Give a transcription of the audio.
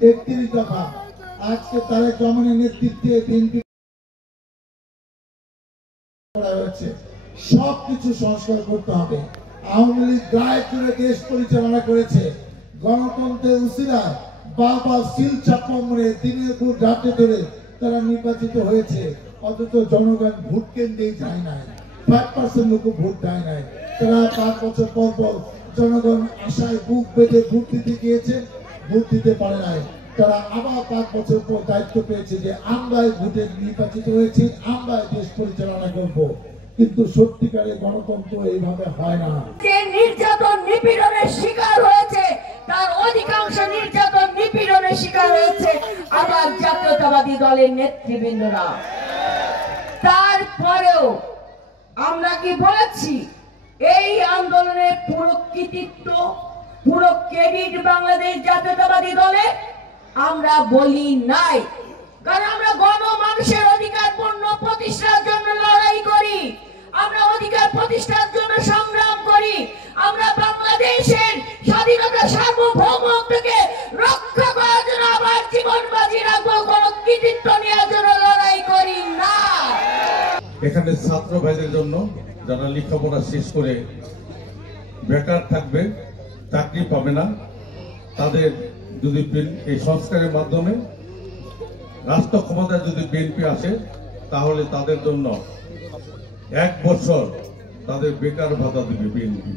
31 দফা আজকে তারেক রহমানের নেতৃত্বে বিএনপি করা হয়েছে। সবকিছু সংস্কার করতে হবে। আওয়ামী লীগ গায়ে জুড়ে দেশ পরিচালনা করেছে, গণতন্ত্রের উসিলায় বারবার সিল চাপা মেরে দিনের পর রাতে ধরে তারা নির্বাচিত হয়েছে, অথচ জনগণ ভোট কেন্দ্রেই যায় নাই, 5% লোক ভোট দেয় নাই। তারা 5 বছর পর পর জনগণ আশায় বুক বেঁধে ভোট দিতে গিয়েছে, ভোট দিতে পারে নাই। তারা আবার 5 বছর পর দায়িত্ব পেয়েছে যে আমরাই ভোটে নির্বাচিত হয়েছি, আমরা দেশ পরিচালনা করব, কিন্তু সত্যিকারের গণতন্ত্র এইভাবে হয় না। যে নির্যাতন নিপীড়নের শিকার হয়েছে, তার অধিকাংশ নির্যাতন নিপীড়নের শিকার হয়েছে আবার জাতীয়তাবাদী দলের নেতৃবৃন্দরা। তারপরেও আমরা কি বলেছি এই আন্দোলনের পুরো কৃতিত্ব, পুরো ক্রেডিট বাংলাদেশ জাতীয়তাবাদী দলে? আমরা বলি নাই, কারণ আমরা গণমানুষের অধিকার পূর্ণ প্রতিষ্ঠার জন্য লড়াই করি, আমরা অধিকার প্রতিষ্ঠার জন্য সংগ্রাম করি, আমরা বাংলাদেশের স্বাধীনতা সার্বভৌমত্বকে রক্ষা করার জন্য আবার জীবন বাজি রাখবো, কোনো কৃতিত্ব নেওয়ার জন্য লড়াই করি না। এখানে ছাত্র ভাইদের জন্য যারা লেখাপড়া শেষ করে বেকার থাকবে, চাকরি পাবে না, তাদের যদি এই সংস্কারের মাধ্যমে রাষ্ট্র ক্ষমতায় যদি বিএনপি আসে, তাহলে তাদের জন্য 1 বছর তাদের বেকার ভাতা দেবে বিএনপি।